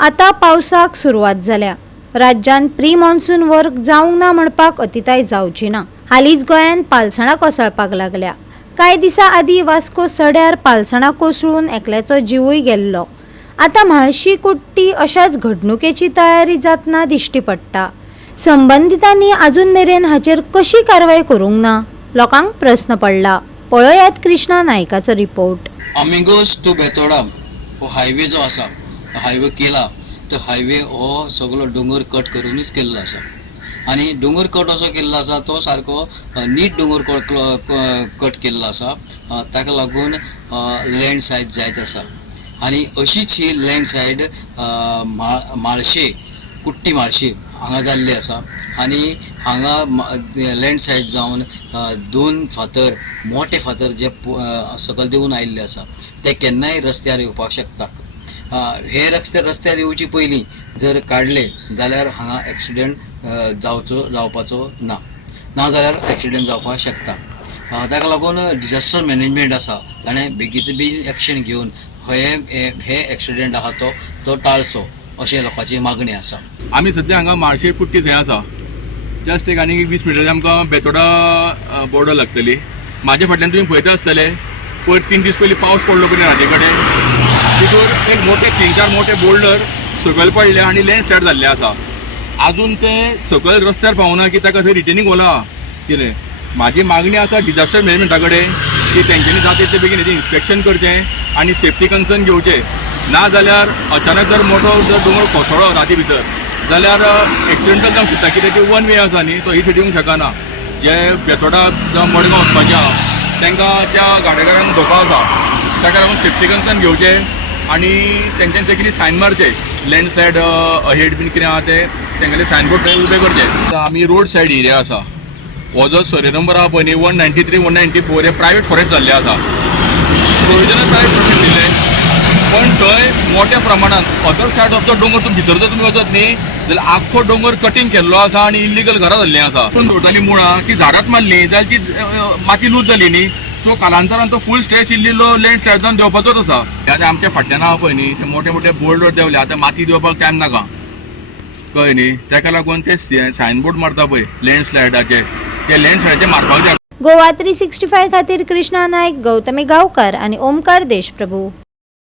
आता पावसाक सुरुवात झाल्या। राज्यात प्री मॉन्सून वर्क जावंक ना म्हणपाक अतिताय जावची ना। हालींच गोंयात पालसणां कोसळपाक लागल्या। कांय दिसा आदी वास्को सड्यार पालसणां कोसळून एकल्याचो जीवय गेल्लो। आता म्हाळशी कुट्टी अशाच घडणुकेची तयारी जातना दिश्टी पडटा। संबंधितांनी अजून मेरेन हाचेर कशी कारवाय करूंक ना, लोकांक प्रश्न पडला। पळयात Krishna नायकाचो report. Amigos to Betora हो हायवे जो आसा, हायवे केला तो हायवे हो सगळो डोंगर कट करूनच केल्लो आसा आणि डोंगर कट असो केल्लो आसा तो सारको नीट डोंगर कट केल्लो आसा। ताका लागून लँडस्लायड जायत आसा आणि अशीच ही लँडस्लायड म्हाळशे कुट्टी म्हाळशे हांगा जाल्ली आसा आणि हांगा लँडस्लायड जावन दोन फातर मोठे फातर जे सकयल देंवून आयिल्ले आसा ते केन्नाय रस्त्यार येवपाक शकता। हे रस्त्यार येवची पयलीं जर काडले जाल्यार हांगा एक्सिडेंट जावपाचो ना जाल्यार एक्सिडेंट जावपाक शकता। ताका लागून डिजास्टर मॅनेजमेंट आसा ताणें बेगीचे बेगीन एक्शन घेवन हे एक्सिडेंट आहा तो टाळचो अशें लोकांची मागणी आसा। आमी सद्या हांगा म्हाळशे कुट्टी थंय आसा। जस्ट एक आनी 20 मिनटांनी आमकां बेतोडा बॉर्डर लागतली। म्हाजे फाटल्यान तुमी पळयता आसतले पयर 3 दीस पयलीं पावस पडलो पयलीं राती कडेन तितूर एक मोठे 3-4 मोठे बोल्डर सकयल पडले आनी लँडस्लायड जाल्ले आसा। अजून ते सकयल रस्त्यार पावना की ताका थंय रिटेनिंग वॉल आहा कितें। म्हाजी मागणी आसा डिजास्टर मॅनेजमेंटा कडेन की तेंच्यांनी जाता तितले बेगीन हेजें इन्स्पेक्शन करचें आनी सेफ्टी कन्सर्न घेवचे। ना जाल्यार अचानक जर मोठो जर दोंगर कोसळ्ळो राती भितर जाल्यार एक्सिडेंटल जावंक शकता कित्याक ती वन वे आसा न्ही, तो ही सायडीन येवंक शकना। जे बेतोडा जावं मडगांव वचपाचे आहा तांकां त्या गाडेकारांक धोको आसा, ताका लागून सेफ्टी कन्सर्न घेवचे आनी तेंच्यांनी कितें सायन मारचे लँडस्लायड अहेड बीन कितें आहा ते तेंगेले सायनबोर्ड थंय उबे करचे। आमी रोड सायड एरिया आसा, हो जो सर्वे नंबर आहा पळय न्ही 193 194 हे प्रायवेट फॉरेस्ट जाल्ले आसा। प्रोविजनल प्रायवेट फॉरेस्ट दिल्ले पण थंय मोठ्या प्रमाणात अदर सायड ऑफ द डोंगर भितर जर तुमी वचत न्ही जाल्यार आख्खो डोंगर कटींग केल्लो आसा आनी इल्लीगल घरां जाल्लीं आसा। पूण दवरतालीं मुळां की झाडांत मारलीं जाल्यार ती माती लूज जाली न्ही, सो कालांतरान तो फूल स्ट्रेस इल्लो लँडस्लायड जावन देंवपाचोच आसा। आतां आमच्या फाटल्यान आहा पळय न्ही ते मोठे मोठे बोल्डर देंवले, आतां माती देंवपाक टायम नाका कळ्ळें न्ही। ताका लागून ते सायनबोर्ड मारता पळय लँडस्लायडाचे ते लँडस्लायडाचे मारपाक जाय। गोवा 365 खातीर कृष्णा नायक, गौतमी गांवकार आनी ओमकार देशप्रभू।